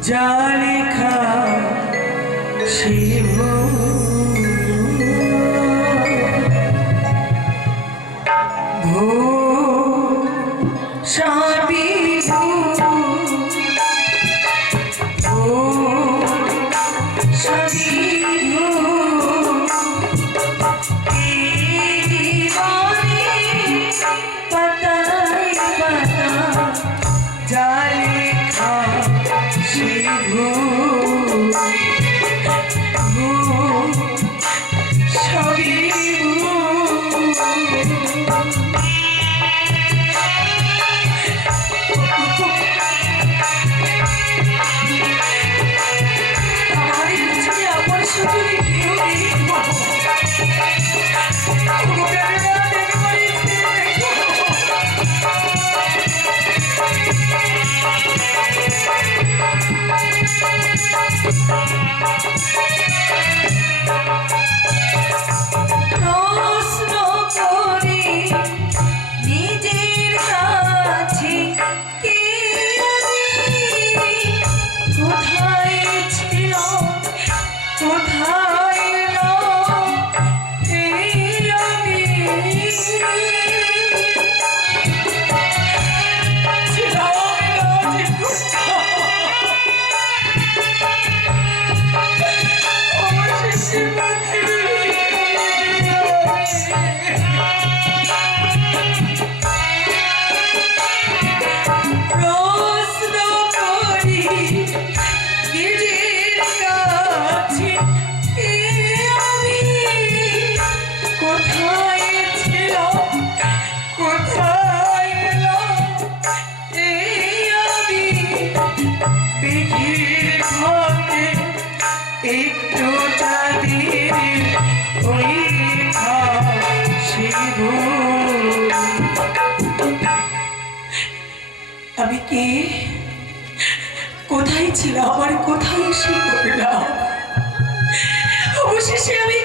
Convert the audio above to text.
যা লেখা শিব ভূ you. আমি কি? কোথায় ছিল আমার কোথায় এসে করলাম অবশেষে আমি